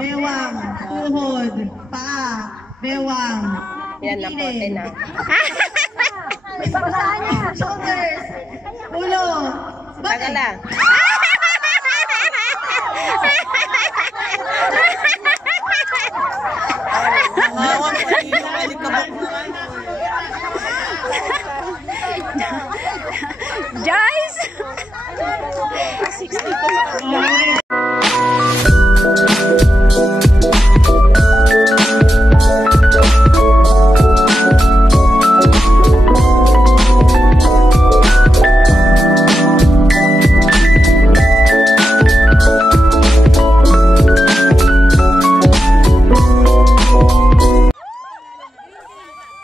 bewang, tuhod, paa, bewang. Yan na po, na. Shoulders, ulo, Taga lang. Guys!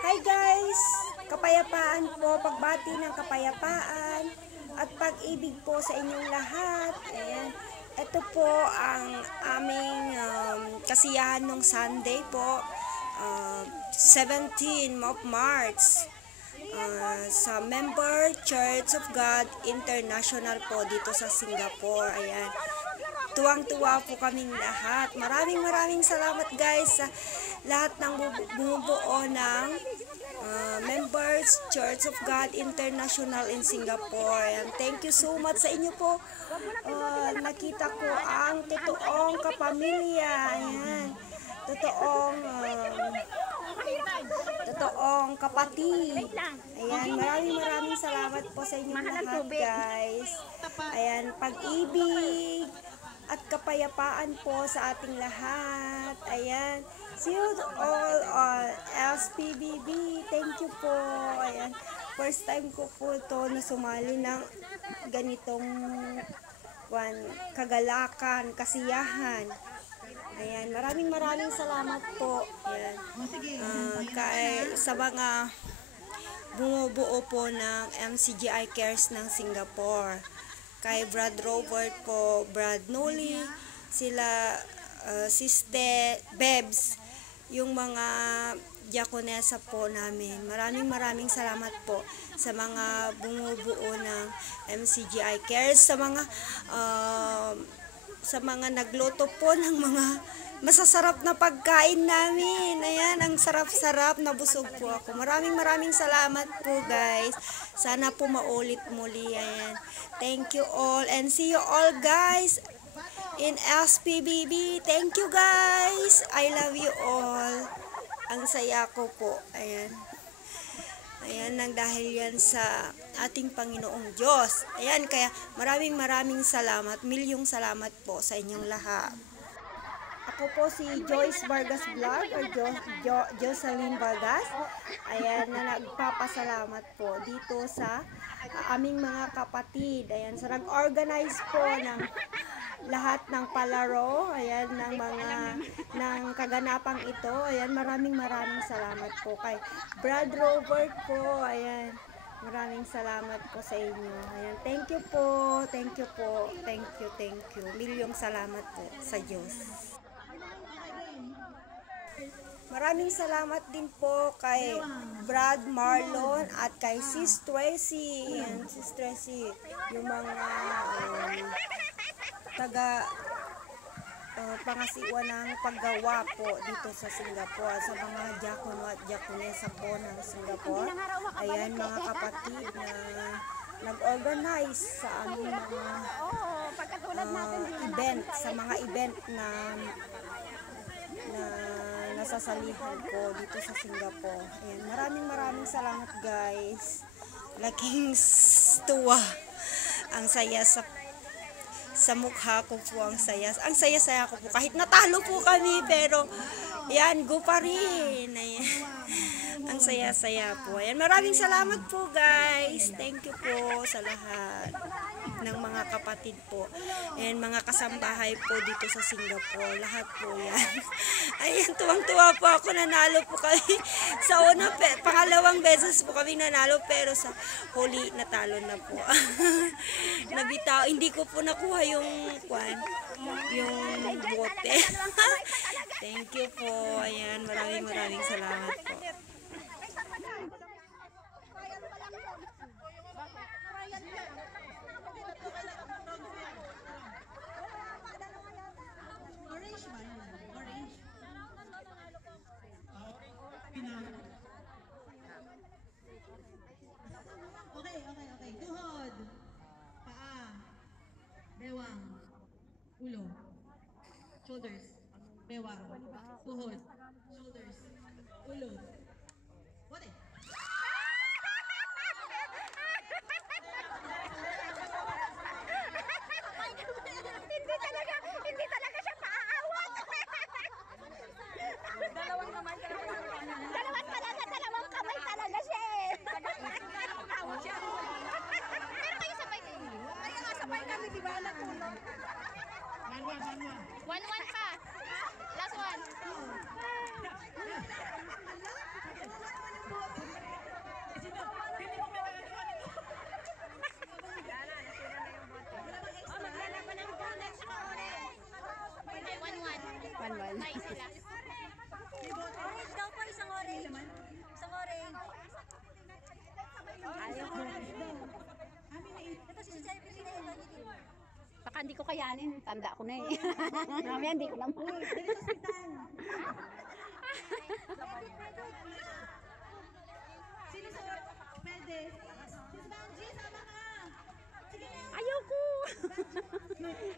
Hi guys! Kapayapaan po, pagbati ng kapayapaan at pag-ibig po sa inyong lahat. Ayan. Ito po ang aming kasiyahan ng Sunday po, 17 of March. Sa Member Church of God International po dito sa Singapore. Ayan. Tuwang-tuwa po kaming lahat. Maraming salamat guys sa lahat ng bumubuo ng Members Church of God International in Singapore. And thank you so much sa inyo po. Nakita ko ang totoong kapamilya. Ayan. Totoong kapatid. Ayan, maraming salamat po sa inyong lahat guys. Ayan, pag-ibig at kapayapaan po sa ating lahat. Ayan. See you all on SPBB. Thank you po. Ayan. First time ko po ito na sumali ng ganitong kagalakan, kasiyahan. Ayan. Maraming salamat po. Ayan. Sa mga bumubuo po ng MCGI Cares ng Singapore. Kay Brad Robert po, Brad Noli, sila Sister Bebs, yung mga diakonesa po namin. Maraming salamat po sa mga bumubuo ng MCGI Cares, sa mga nagluto po ng mga masasarap na pagkain namin. Ayan, ang sarap-sarap, nabusog po ako. Maraming salamat po guys. Sana po maulit muli. Ayan. Thank you all and see you all guys in SPBB. Thank you guys. I love you all. Ang saya ko po. Ayan. Ayan, nang dahil yan sa ating Panginoong Diyos. Ayan, kaya maraming salamat. Milyong salamat po sa inyong lahat. Ako po si Joyce Vargas Vlog or Jocelyn Vargas. Ayan, na nagpapasalamat po dito sa aming mga kapatid. Ayan, sa nag-organize po ng lahat ng palaro, ayan, ng kaganapang ito. Ayan, maraming salamat po kay Brad Robert po. Ayan, maraming salamat po sa inyo. Ayan, thank you po. Thank you. Milyong salamat po sa Diyos. Maraming salamat din po kay Brad Marlon at kay Sis Tracy. Ayan, Sis Tracy, yung mga pangasiwa ng paggawa po dito sa Singapore, sa mga diakono at diakonesa po ng Singapore. Ayan, mga kapatid na nag-organize sa aming mga event, sa mga event na nasasalihan ko dito sa Singapore. Ayan, maraming salamat guys. Laking tuwa. Ang saya sa mukha ko po, ang saya ko po kahit natalo po kami, pero yan, go pa rin. Ayan. Ang saya po. Ayan, maraming salamat po guys. Thank you po sa lahat ng mga kapatid po. Ayan, mga kasambahay po dito sa Singapore. Lahat po yan. Ayan, tuwang-tuwa po ako. Nanalo po kami sa pangalawang beses po kami nanalo, pero sa huli natalo na po. Nabitaw, hindi ko po nakuha yung bote. Thank you po. Ayan, maraming salamat po. Orange man. shoulders, bewang, tuhod, shoulders, ulo. Bote. Hindi talaga siya maaawat. Dalawang kamay talaga siya eh. Pero kayo sabay kayo. Kaya nga sabay kami, di ba? Nagtulong. 1-1 pa. Last one. Tayo sila. Orange daw po, isang orange. Isang orange. Ayaw ko. Ito si Sir baka hindi ko kayanin. Tanda ko na eh. Mamaya hindi ko naman. Sino sa pwede? Si Banji, sama ka. Sige na. Ayoko.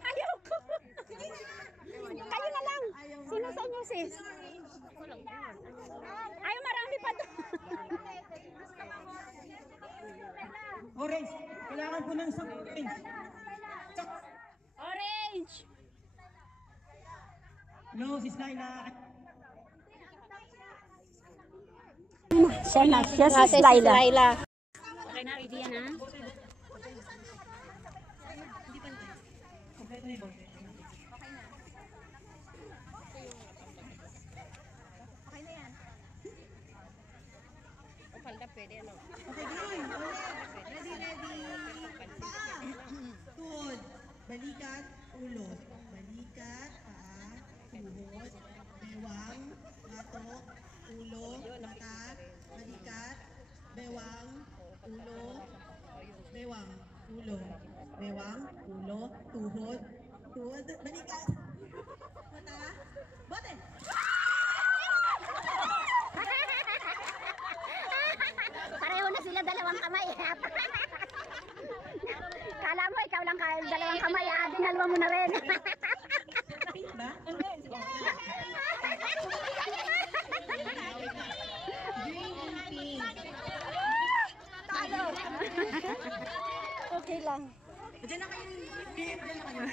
Ayoko. Kayo na lang. Sino sa inyo sis? Ay, marami pa doon. Orange. Kailangan ko ng isang orange. Orange. No, si Sky na... Siya si Slyla. Okay na, ready yan ha? Ang palda pwede ano. Okay, game. Ulit. Ready, ready. Paa. Tuhod. Balikat, ulo. Balikat, paa, tuhod, bewang, batok, ulo, mata, balikat, bewang, ulo, bewang, ulo, bewang, ulo, tuhod, tuhod, balikat, mata, bote! Pareho na sila dalawang kamay. Kala mo ikaw lang dalawang kamay, dinalwa mo na rin. Ba? Green and pink. Talo. Okay lang. Diyan na kayo. Diyan na kayo.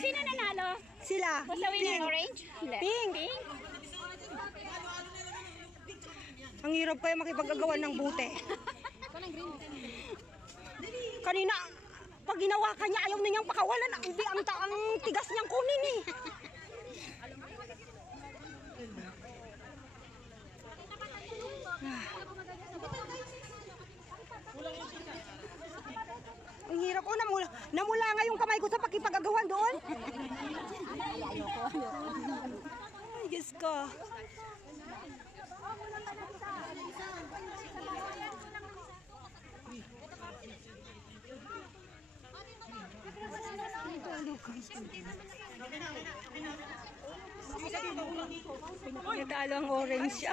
Sino nanalo? Sila. Basta winner orange? Pink. Pink? Ang hirap kayo makipag-agawan ng bute. Kanina, pag ginawa ka niya, ayaw na niyang pakawalan. Hindi, ang tigas niyang kunin eh. Ang hirap ko, namula nga yung kamay ko sa pakipag-agawan doon. Ay, Diyos ko. Natalo ang orange siya.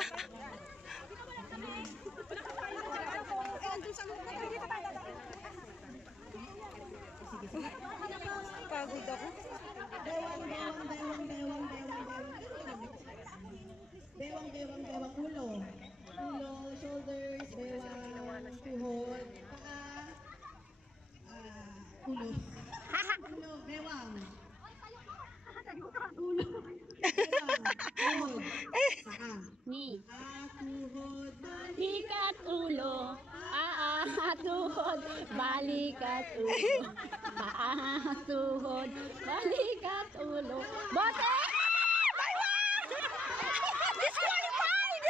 Pagod ako. Bewang, bewang, bewang, bewang, bewang, bewang. Bewang, bewang, bewang, ulo. Ulo, shoulders, bewang, tuhod, paa, ulo. Ulo, bewang. Ulo, bewang, tuhod, paa. Ni. Tuhod, Balikat ulo, tuhod, balikat ulo, tuhod, balikat ulo. Bote! Disqualified!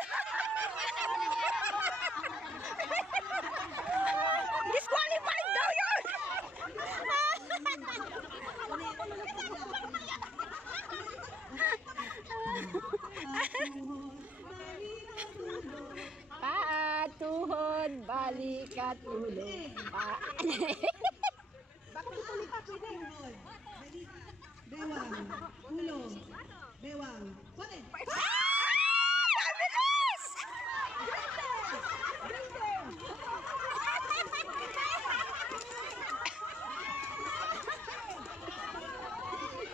Disqualified daw yun! Paa, tuhod, balikat ulo. bewang, ulo, bewang. Bote! Fabulous!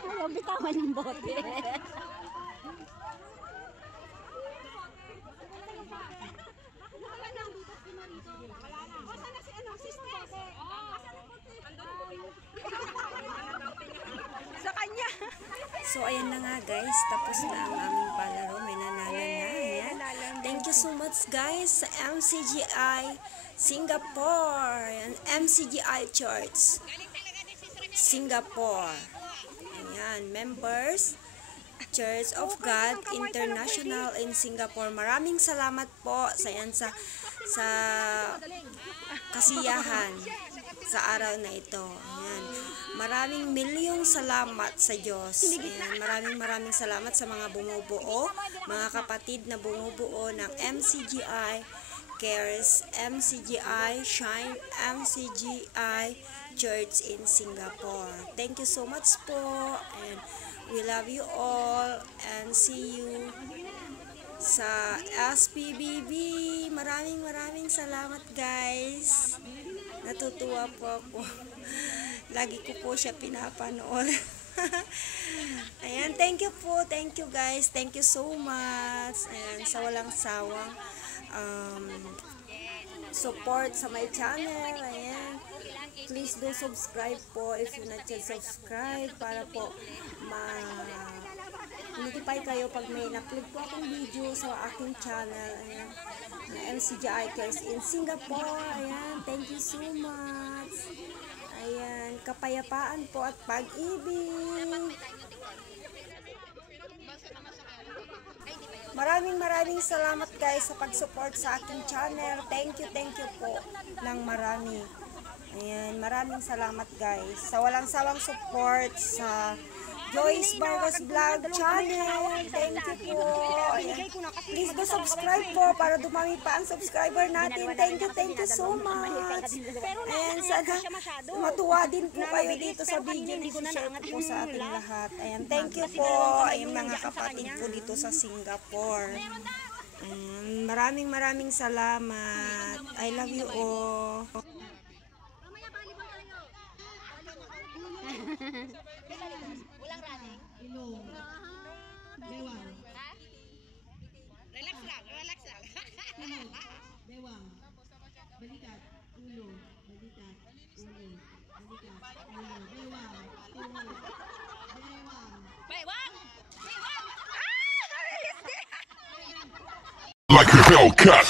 Ayaw bitaw. naman yung bote. Sa kanya. So, ayan na nga guys. Tapos na ang aming palaro. May nanalo na. Ayan. Thank you so much guys sa MCGI Singapore. Ayan. MCGI Church Singapore. Ayan. Members Church of God International in Singapore. Maraming salamat po sa kasiyahan sa araw na ito. Ayan. Maraming milyong salamat sa Diyos. Ayan. Maraming salamat sa mga bumubuo, mga kapatid na bumubuo ng MCGI Cares, MCGI Shine, MCGI Church in Singapore. Thank you so much po. And we love you all and see you sa SPBB. Maraming salamat guys. Natutuwa po ako. Lagi ko po siya pinapanood. Ayan, thank you po. Thank you guys. Thank you so much. Ayan, sa walang sawang support sa my channel. Ayan. Please do subscribe po if you not yet subscribe para po notify kayo pag may na-upload po akong video sa aking channel. Ayan. Na MCGI Cares in Singapore. Ayan. Thank you so much. Ayan. Kapayapaan po at pag-ibig. Maraming salamat guys sa pag-support sa aking channel. Thank you po ng marami. Ayan, maraming salamat guys sa walang sawang support sa Joyce Vargas Vlog channel. Thank you po. Ayan. Please do subscribe po para dumami pa ang subscriber natin. Thank you so much. Ayan, sana matuwa din po kayo dito sa video. I-share po sa ating lahat. Ayan, thank you po ay mga kapatid po dito sa Singapore. Maraming salamat. I love you all. Ilong. Bewang. Relax lang. Tuhod. Bewang. Balikat. Ulo. Balikat. Ulo. Balikat. Ulo. Bewang. Tuhod. Bewang. Like a Hellcat.